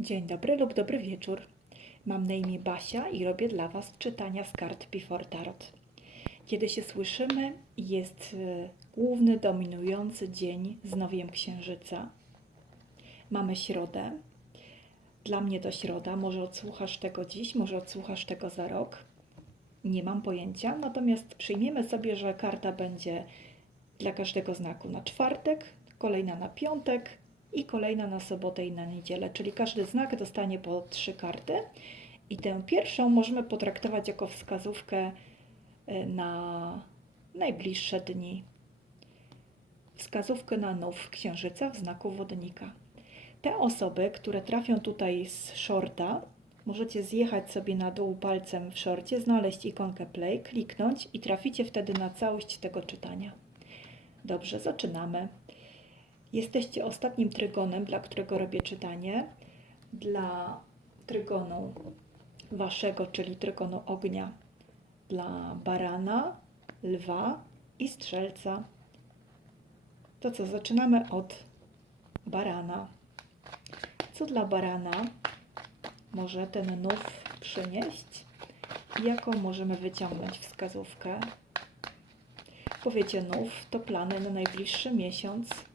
Dzień dobry lub dobry wieczór. Mam na imię Basia i robię dla Was czytania z kart Before Tarot. Kiedy się słyszymy, jest e, główny, dominujący dzień z nowiem księżyca. Mamy środę. Dla mnie to środa. Może odsłuchasz tego dziś, może odsłuchasz tego za rok. Nie mam pojęcia, natomiast przyjmiemy sobie, że karta będzie dla każdego znaku na czwartek, kolejna na piątek i kolejna na sobotę i na niedzielę. Czyli każdy znak dostanie po trzy karty. I tę pierwszą możemy potraktować jako wskazówkę y, na najbliższe dni. Wskazówkę na nów księżyca w znaku wodnika. Te osoby, które trafią tutaj z shorta, możecie zjechać sobie na dół palcem w shorcie, znaleźć ikonkę play, kliknąć i traficie wtedy na całość tego czytania. Dobrze, zaczynamy. Jesteście ostatnim trygonem, dla którego robię czytanie. Dla trygonu waszego, czyli trygonu ognia. Dla barana, lwa i strzelca. To co, zaczynamy od barana. Co dla barana może ten nów przynieść? Jaką możemy wyciągnąć wskazówkę? Powiecie nów, to plany na najbliższy miesiąc.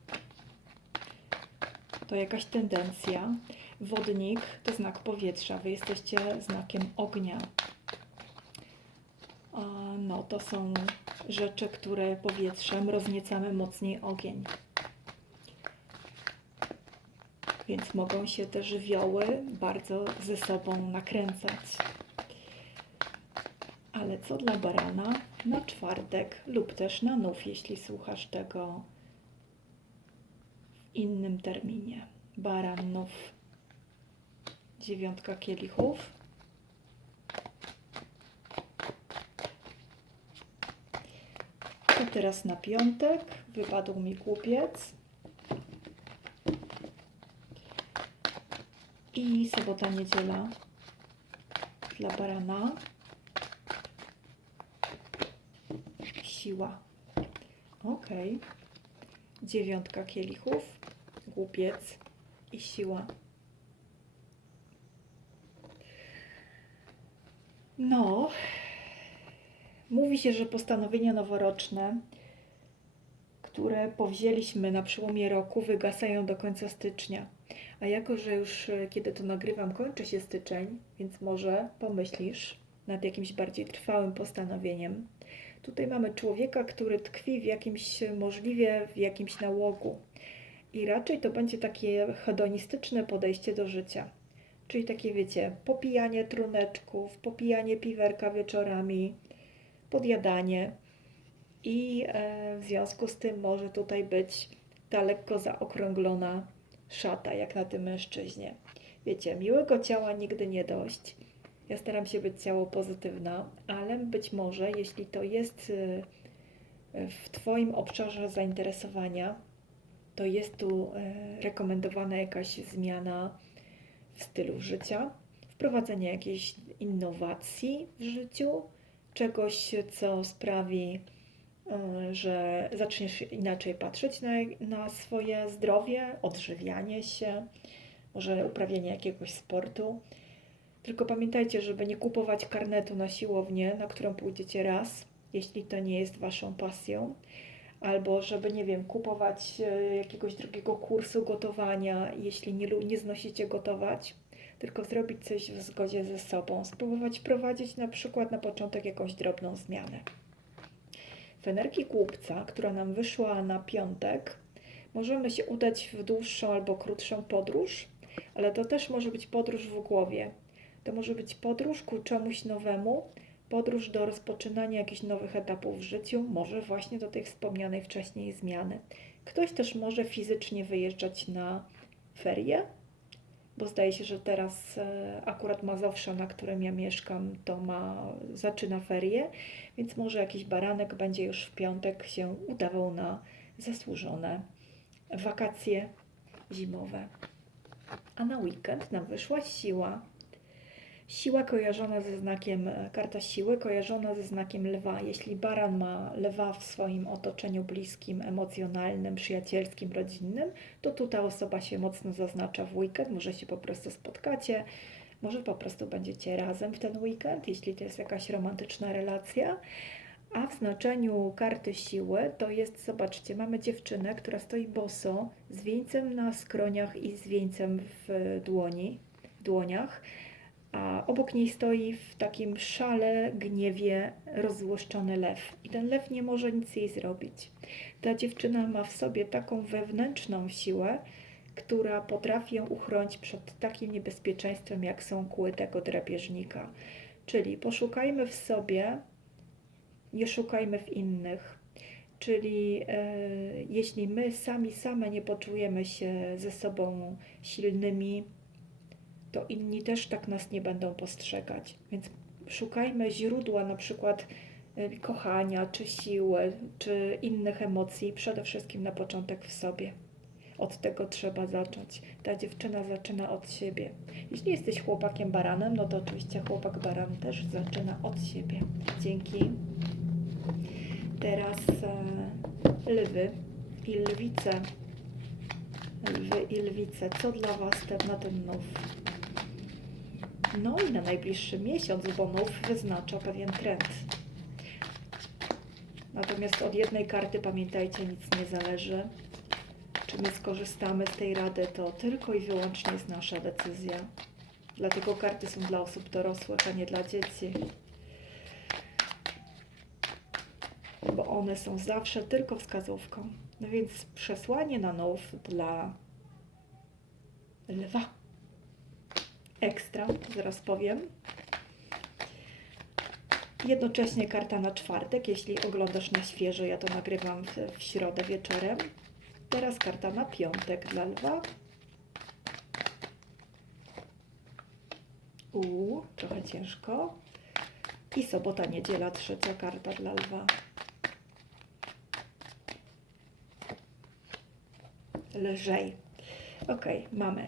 To jakaś tendencja. Wodnik to znak powietrza, wy jesteście znakiem ognia. No, to są rzeczy, które powietrzem rozniecamy mocniej ogień. Więc mogą się te żywioły bardzo ze sobą nakręcać. Ale co dla barana na czwartek lub też na nów, jeśli słuchasz tego innym terminie. Baran, nów, dziewiątka kielichów. To teraz na piątek wypadł mi kupiec. I sobota, niedziela dla barana. Siła. Ok. Dziewiątka kielichów, głupiec i siła. No, mówi się, że postanowienia noworoczne, które powzięliśmy na przełomie roku, wygasają do końca stycznia. A jako, że już e, kiedy to nagrywam, kończy się styczeń, więc może pomyślisz nad jakimś bardziej trwałym postanowieniem. Tutaj mamy człowieka, który tkwi w jakimś, możliwie w jakimś nałogu. I raczej to będzie takie hedonistyczne podejście do życia. Czyli takie, wiecie, popijanie truneczków, popijanie piwerka wieczorami, podjadanie. I e, w związku z tym może tutaj być ta lekko zaokrąglona szata, jak na tym mężczyźnie. Wiecie, miłego ciała nigdy nie dość. Ja staram się być ciało pozytywna, ale być może, jeśli to jest y, w Twoim obszarze zainteresowania, to jest tu y, rekomendowana jakaś zmiana w stylu życia, wprowadzenie jakiejś innowacji w życiu, czegoś, co sprawi, y, że zaczniesz inaczej patrzeć na, na swoje zdrowie, odżywianie się, może uprawianie jakiegoś sportu. Tylko pamiętajcie, żeby nie kupować karnetu na siłownię, na którą pójdziecie raz, jeśli to nie jest Waszą pasją, albo żeby, nie wiem, kupować e, jakiegoś drugiego kursu gotowania, jeśli nie, nie znosicie gotować, tylko zrobić coś w zgodzie ze sobą, spróbować prowadzić na przykład na początek jakąś drobną zmianę. W energii głupca, która nam wyszła na piątek, możemy się udać w dłuższą albo krótszą podróż, ale to też może być podróż w głowie. To może być podróż ku czemuś nowemu, podróż do rozpoczynania jakichś nowych etapów w życiu, może właśnie do tej wspomnianej wcześniej zmiany. Ktoś też może fizycznie wyjeżdżać na ferie, bo zdaje się, że teraz e, akurat Mazowsza, na którym ja mieszkam, to ma, zaczyna ferie, więc może jakiś baranek będzie już w piątek się udawał na zasłużone wakacje zimowe. A na weekend nam wyszła siła. Siła kojarzona ze znakiem, e, karta siły kojarzona ze znakiem lwa. Jeśli baran ma lwa w swoim otoczeniu bliskim, emocjonalnym, przyjacielskim, rodzinnym, to tu ta osoba się mocno zaznacza w weekend. Może się po prostu spotkacie, może po prostu będziecie razem w ten weekend, jeśli to jest jakaś romantyczna relacja. A w znaczeniu karty siły to jest, zobaczcie, mamy dziewczynę, która stoi boso, z wieńcem na skroniach i z wieńcem w dłoni, w dłoniach a obok niej stoi w takim szale, gniewie rozzłoszczony lew. I ten lew nie może nic jej zrobić. Ta dziewczyna ma w sobie taką wewnętrzną siłę, która potrafi ją uchronić przed takim niebezpieczeństwem, jak są kły tego drapieżnika. Czyli poszukajmy w sobie, nie szukajmy w innych. Czyli e, jeśli my sami same nie poczujemy się ze sobą silnymi, to inni też tak nas nie będą postrzegać. Więc szukajmy źródła na przykład e, kochania, czy siły, czy innych emocji, przede wszystkim na początek w sobie. Od tego trzeba zacząć. Ta dziewczyna zaczyna od siebie. Jeśli jesteś chłopakiem baranem, no to oczywiście chłopak baran też zaczyna od siebie. Dzięki. Teraz e, lwy i lwice. Lwy i lwice. Co dla Was ten, na ten nów? No i na najbliższy miesiąc, bo nów wyznacza pewien trend. Natomiast od jednej karty, pamiętajcie, nic nie zależy. Czy my skorzystamy z tej rady, to tylko i wyłącznie jest nasza decyzja. Dlatego karty są dla osób dorosłych, a nie dla dzieci. Bo one są zawsze tylko wskazówką. No więc przesłanie na nów dla lwa ekstra, zaraz powiem. Jednocześnie karta na czwartek, jeśli oglądasz na świeżo, ja to nagrywam w, w środę wieczorem. Teraz karta na piątek dla lwa. Uuu, trochę ciężko. I sobota, niedziela, trzecia karta dla lwa. Lżej. Ok, mamy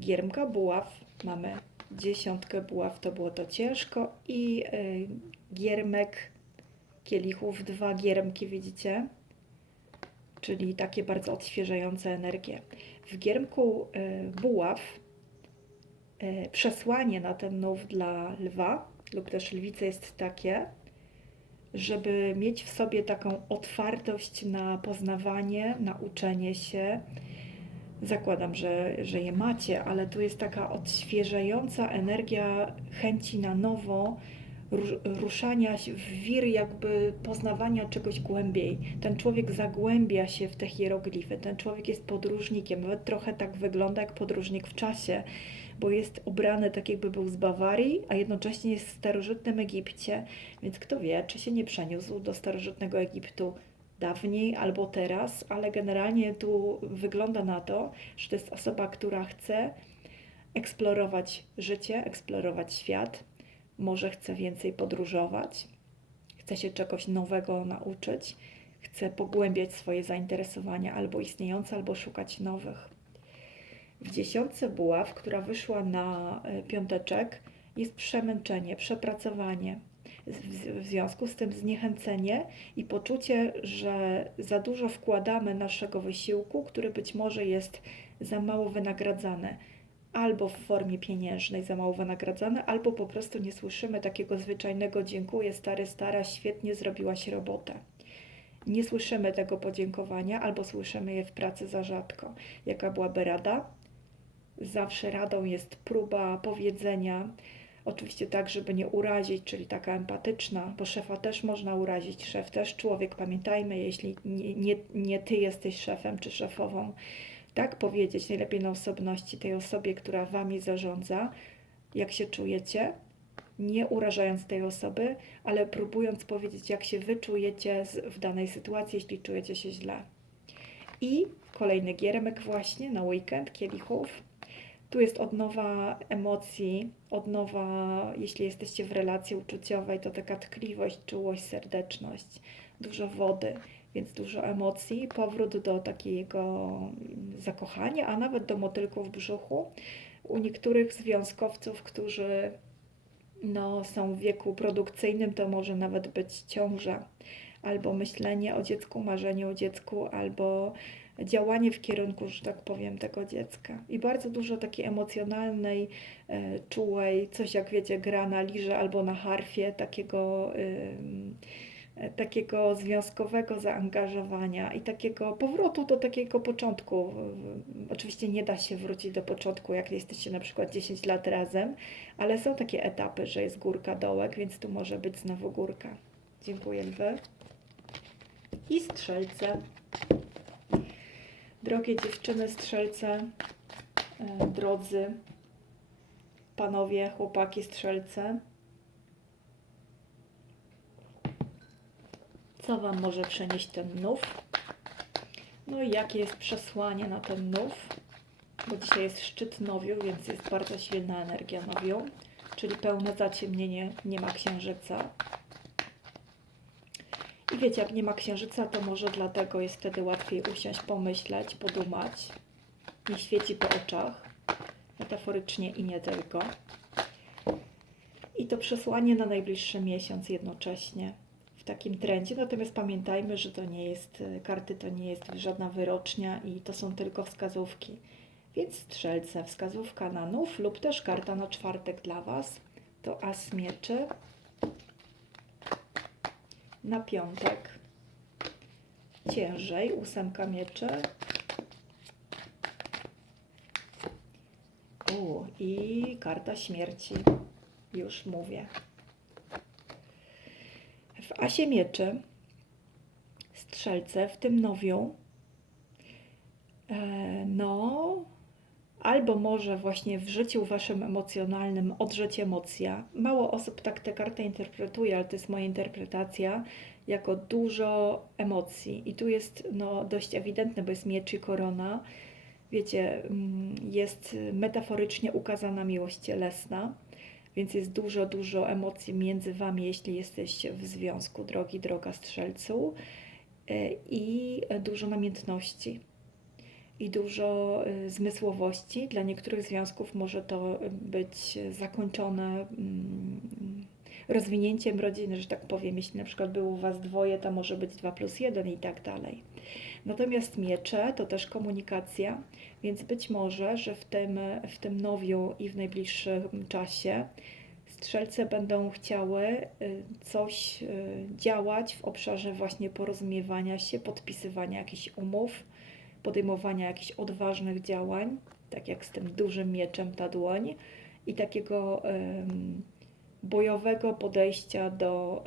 giermka, buław, mamy dziesiątkę buław, to było to ciężko i y, giermek kielichów, dwa giermki widzicie, czyli takie bardzo odświeżające energię. W giermku y, buław y, przesłanie na ten nów dla lwa lub też lwicy jest takie, żeby mieć w sobie taką otwartość na poznawanie, na uczenie się, Zakładam, że, że je macie, ale tu jest taka odświeżająca energia chęci na nowo, ruszania w wir, jakby poznawania czegoś głębiej. Ten człowiek zagłębia się w te hieroglify, ten człowiek jest podróżnikiem, nawet trochę tak wygląda jak podróżnik w czasie, bo jest ubrany tak jakby był z Bawarii, a jednocześnie jest w starożytnym Egipcie, więc kto wie, czy się nie przeniósł do starożytnego Egiptu dawniej albo teraz, ale generalnie tu wygląda na to, że to jest osoba, która chce eksplorować życie, eksplorować świat, może chce więcej podróżować, chce się czegoś nowego nauczyć, chce pogłębiać swoje zainteresowania albo istniejące, albo szukać nowych. W dziesiątce buław, która wyszła na e, piąteczek, jest przemęczenie, przepracowanie, w związku z tym zniechęcenie i poczucie, że za dużo wkładamy naszego wysiłku, który być może jest za mało wynagradzany, albo w formie pieniężnej za mało wynagradzane, albo po prostu nie słyszymy takiego zwyczajnego dziękuję, stary, stara, świetnie zrobiłaś robotę. Nie słyszymy tego podziękowania, albo słyszymy je w pracy za rzadko. Jaka byłaby rada? Zawsze radą jest próba powiedzenia, Oczywiście tak, żeby nie urazić, czyli taka empatyczna, bo szefa też można urazić, szef też człowiek. Pamiętajmy, jeśli nie, nie, nie ty jesteś szefem czy szefową, tak powiedzieć najlepiej na osobności tej osobie, która wami zarządza, jak się czujecie, nie urażając tej osoby, ale próbując powiedzieć, jak się wyczujecie w danej sytuacji, jeśli czujecie się źle. I kolejny giermek właśnie na weekend kielichów tu jest odnowa emocji, odnowa, jeśli jesteście w relacji uczuciowej, to taka tkliwość, czułość, serdeczność, dużo wody, więc dużo emocji, powrót do takiego zakochania, a nawet do motylków w brzuchu. U niektórych związkowców, którzy no, są w wieku produkcyjnym, to może nawet być ciąża, albo myślenie o dziecku, marzenie o dziecku, albo działanie w kierunku, że tak powiem, tego dziecka. I bardzo dużo takiej emocjonalnej, e, czułej, coś jak wiecie, gra na lirze albo na harfie, takiego, e, takiego związkowego zaangażowania i takiego powrotu do takiego początku. Oczywiście nie da się wrócić do początku, jak jesteście na przykład 10 lat razem, ale są takie etapy, że jest górka, dołek, więc tu może być znowu górka. Dziękuję lwy. I strzelce. Drogie dziewczyny, strzelce, e, drodzy panowie, chłopaki, strzelce. Co Wam może przynieść ten nów? No i jakie jest przesłanie na ten nów? Bo dzisiaj jest szczyt nowiu, więc jest bardzo silna energia nowiu, czyli pełne zaciemnienie, nie ma księżyca. I wiecie, jak nie ma księżyca, to może dlatego jest wtedy łatwiej usiąść, pomyśleć, podumać. Nie świeci po oczach, metaforycznie i nie tylko. I to przesłanie na najbliższy miesiąc jednocześnie w takim trendzie. Natomiast pamiętajmy, że to nie jest, y, karty to nie jest żadna wyrocznia i to są tylko wskazówki. Więc strzelce, wskazówka na nów lub też karta na czwartek dla Was to as mieczy. Na piątek ciężej, ósemka mieczy. U, i karta śmierci. Już mówię. W asie mieczy, strzelce, w tym nowiu, e, no, albo może właśnie w życiu waszym emocjonalnym odrzeć emocja. Mało osób tak tę kartę interpretuje, ale to jest moja interpretacja, jako dużo emocji. I tu jest no, dość ewidentne, bo jest miecz i korona. Wiecie, mm, jest metaforycznie ukazana miłość cielesna, więc jest dużo, dużo emocji między wami, jeśli jesteście w związku, drogi, droga strzelcu, e, i dużo namiętności i dużo y, zmysłowości. Dla niektórych związków może to być zakończone mm, rozwinięciem rodziny, że tak powiem. Jeśli na przykład było u Was dwoje, to może być 2 plus 1 i tak dalej. Natomiast miecze to też komunikacja, więc być może, że w tym, w tym nowiu i w najbliższym czasie strzelce będą chciały y, coś y, działać w obszarze właśnie porozumiewania się, podpisywania jakichś umów, podejmowania jakichś odważnych działań, tak jak z tym dużym mieczem ta dłoń, i takiego em, bojowego podejścia do,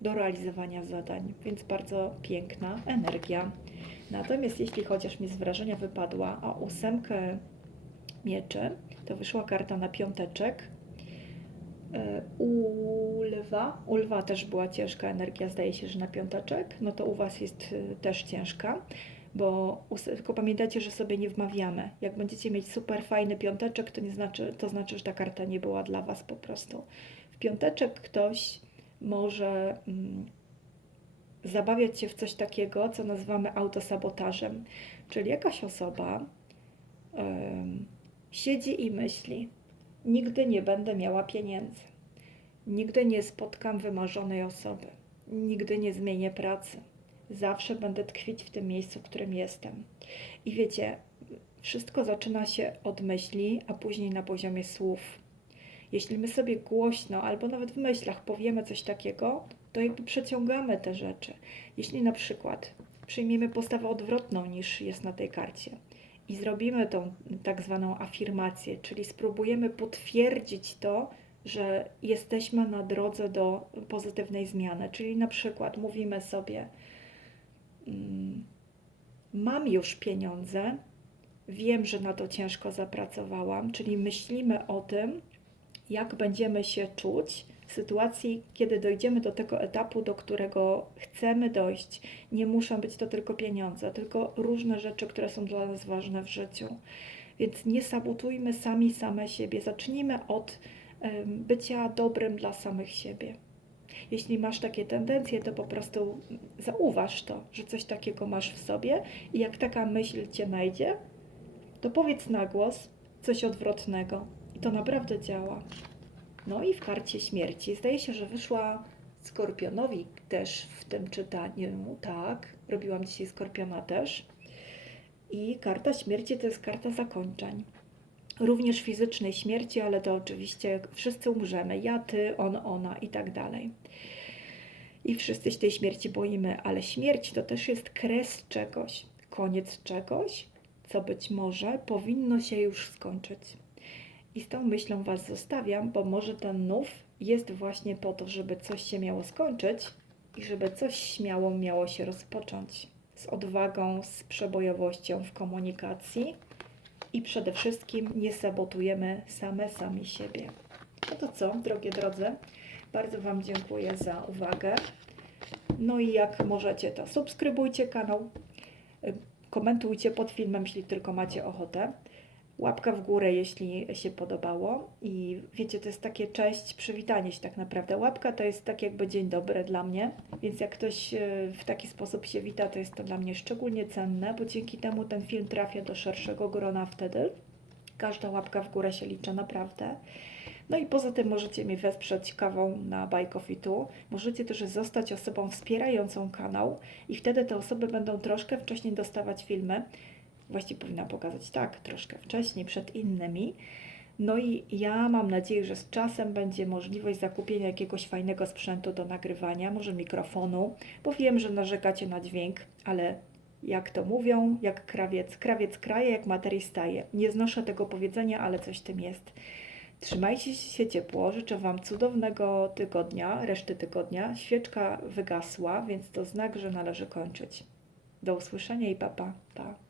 do realizowania zadań, więc bardzo piękna energia. Natomiast jeśli chociaż mi z wrażenia wypadła, a ósemkę mieczy, to wyszła karta na piąteczek. E, U lwa, u lwa też była ciężka energia, zdaje się, że na piąteczek, no to u Was jest y, też ciężka bo tylko pamiętajcie, że sobie nie wmawiamy. Jak będziecie mieć super fajny piąteczek, to nie znaczy, to znaczy, że ta karta nie była dla Was po prostu. W piąteczek ktoś może mm, zabawiać się w coś takiego, co nazywamy autosabotażem. Czyli jakaś osoba siedzi i myśli: Nigdy nie będę miała pieniędzy, nigdy nie spotkam wymarzonej osoby, nigdy nie zmienię pracy zawsze będę tkwić w tym miejscu, w którym jestem. I wiecie, wszystko zaczyna się od myśli, a później na poziomie słów. Jeśli my sobie głośno albo nawet w myślach powiemy coś takiego, to jakby przeciągamy te rzeczy. Jeśli na przykład przyjmiemy postawę odwrotną niż jest na tej karcie i zrobimy tą tak zwaną afirmację, czyli spróbujemy potwierdzić to, że jesteśmy na drodze do pozytywnej zmiany. Czyli na przykład mówimy sobie, mam już pieniądze, wiem, że na to ciężko zapracowałam, czyli myślimy o tym, jak będziemy się czuć w sytuacji, kiedy dojdziemy do tego etapu, do którego chcemy dojść. Nie muszą być to tylko pieniądze, tylko różne rzeczy, które są dla nas ważne w życiu. Więc nie sabotujmy sami same siebie. Zacznijmy od bycia dobrym dla samych siebie. Jeśli masz takie tendencje, to po prostu zauważ to, że coś takiego masz w sobie i jak taka myśl cię najdzie, to powiedz na głos coś odwrotnego. I to naprawdę działa. No i w karcie śmierci zdaje się, że wyszła Skorpionowi też w tym czytaniu. Tak, robiłam dzisiaj Skorpiona też. I karta śmierci to jest karta zakończeń. Również fizycznej śmierci, ale to oczywiście wszyscy umrzemy. Ja, ty, on, ona i tak dalej. I wszyscy się tej śmierci boimy, ale śmierć to też jest kres czegoś, koniec czegoś, co być może powinno się już skończyć. I z tą myślą Was zostawiam, bo może ten nów jest właśnie po to, żeby coś się miało skończyć i żeby coś śmiało miało się rozpocząć. Z odwagą, z przebojowością w komunikacji i przede wszystkim nie sabotujemy same sami siebie. No to co, drogie drodzy, bardzo Wam dziękuję za uwagę. No i jak możecie, to subskrybujcie kanał, komentujcie pod filmem, jeśli tylko macie ochotę. Łapka w górę, jeśli się podobało. I wiecie, to jest takie cześć, przywitanie się tak naprawdę. Łapka to jest tak jakby dzień dobry dla mnie, więc jak ktoś y, w taki sposób się wita, to jest to dla mnie szczególnie cenne, bo dzięki temu ten film trafia do szerszego grona wtedy. Każda łapka w górę się liczy naprawdę. No i poza tym możecie mnie wesprzeć kawą na Buy Coffee Tu. Możecie też zostać osobą wspierającą kanał i wtedy te osoby będą troszkę wcześniej dostawać filmy. Właściwie powinna pokazać tak, troszkę wcześniej, przed innymi. No i ja mam nadzieję, że z czasem będzie możliwość zakupienia jakiegoś fajnego sprzętu do nagrywania, może mikrofonu, bo wiem, że narzekacie na dźwięk, ale jak to mówią, jak krawiec, krawiec kraje, jak materii staje. Nie znoszę tego powiedzenia, ale coś tym jest. Trzymajcie się ciepło, życzę Wam cudownego tygodnia, reszty tygodnia. Świeczka wygasła, więc to znak, że należy kończyć. Do usłyszenia i papa. Pa. pa.